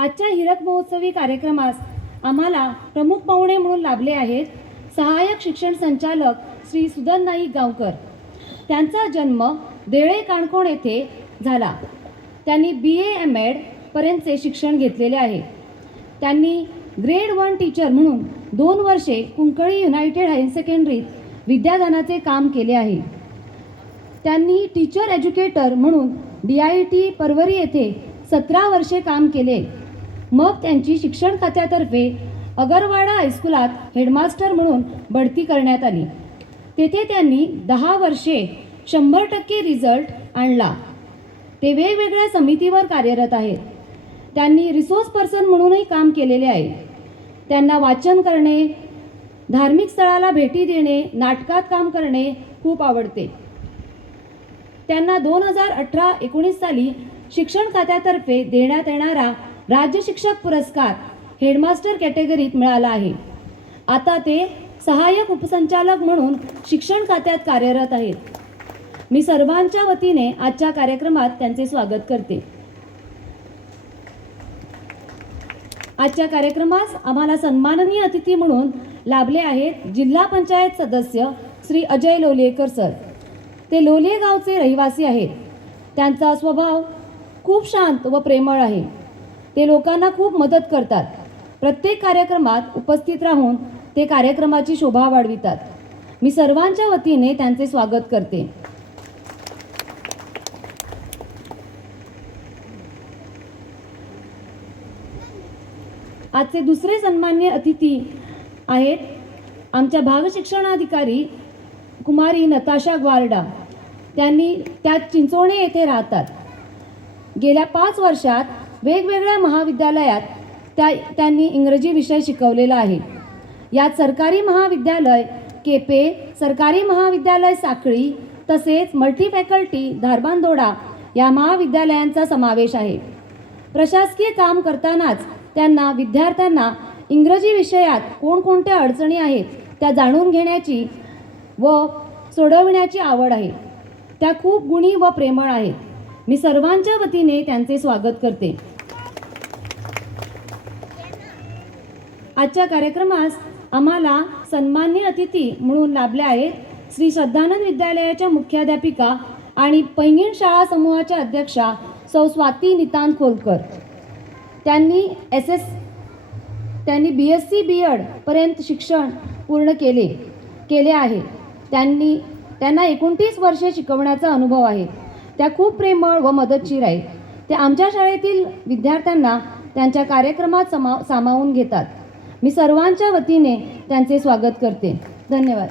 आजच्या हीरक महोत्सवी कार्यक्रमास आम्हाला प्रमुख पाहुणे म्हणून लाभले आहेत सहाय्यक शिक्षण संचालक श्री सुदन नाईक गावकर। त्यांचा जन्म देळे काणकोण येथे झाला। त्यांनी BA M.Ed पर्यंतचे शिक्षण घेतलेले आहे। त्यांनी ग्रेड 1 टीचर म्हणून 2 वर्षे कुंकळी युनायटेड हायर सेकंडरीत विद्यादानाचे काम केले आहे। त्यांनी टीचर एज्युकेटर म्हणून DIT परवरी येथे 17 वर्षे काम केले। मग त्यांची शिक्षण खात्यातर्फे अगरवाडा हायस्कूलात हेडमास्टर म्हणून बढती करण्यात आली। तेथे त्यांनी 10 वर्षे 100% रिझल्ट आणला। ते वेगवेगळ्या समितीवर कार्यरत आहेत। त्यांनी रिसोर्स पर्सन म्हणूनही काम केलेले आहे। त्यांना वाचन करणे, धार्मिक स्थळाला भेटी देणे, नाटकात काम करणे खूप आवडते। त्यांना 2018-19 साली शिक्षण खात्यातर्फे देण्यात येणारा राज्य शिक्षक पुरस्कार हेडमास्टर कॅटेगरीत मिळाला आहे। आता ते सहाय्यक उपसंचालक म्हणून शिक्षण खात्यात कार्यरत आहेत। मी सर्वांच्या वतीने आजच्या कार्यक्रमात त्यांचे स्वागत करते। आजच्या कार्यक्रमास आम्हाला सन्माननीय अतिथी म्हणून लाभले आहेत जिल्हा पंचायत सदस्य श्री अजय लोलेकर सर। ते लोले गावचे रहिवासी आहेत। त्यांचा स्वभाव खूप शांत व प्रेमळ आहे। ते लोकांना खूप मदत करतात। प्रत्येक कार्यक्रमात उपस्थित राहून ते कार्यक्रमाची शोभा वाढवितात। मी सर्वांच्या वतीने त्यांचे स्वागत करते। आजचे दुसरे सन्मान्य अतिथी आहेत आमच्या भाग शिक्षणाधिकारी कुमारी नताशा ग्वारडा। त्या चिंचोणे येथे राहतात। गेल्या 5 वर्षात वेगवेगळ्या महाविद्यालयात त्यांनी इंग्रजी विषय शिकवलेला आहे। यात सरकारी महाविद्यालय केपे, सरकारी महाविद्यालय साखळी तसेच मल्टी फॅकल्टी धारबांदोडा या महाविद्यालयांचा समावेश आहे। प्रशासकीय काम करतानाच त्यांना विद्यार्थ्यांना इंग्रजी विषयात कोणकोणत्या अडचणी आहेत त्या जाणून घेण्याची व सोडवण्याची आवड आहे। त्या खूप गुणी व प्रेमळ आहेत। मी सर्वांच्या वतीने त्यांचे स्वागत करते। आजच्या कार्यक्रमास आम्हाला सन्माननीय अतिथी म्हणून लाभले आहेत श्री श्रद्धानंद विद्यालयाच्या मुख्याध्यापिका आणि पैंगीण शाळा समूहाच्या अध्यक्षा सौ स्वाती नितांत खोलकर। त्यांनी BSc B.Ed पर्यंत शिक्षण पूर्ण केले आहे। त्यांना 29 वर्षे शिकवण्याचा अनुभव आहे। त्या खूप प्रेमळ व मदतशीर आहेत। ते आमच्या शाळेतील विद्यार्थ्यांना त्यांच्या कार्यक्रमात सामावून घेतात। मी सर्वांच्या वतीने त्यांचे स्वागत करते। धन्यवाद।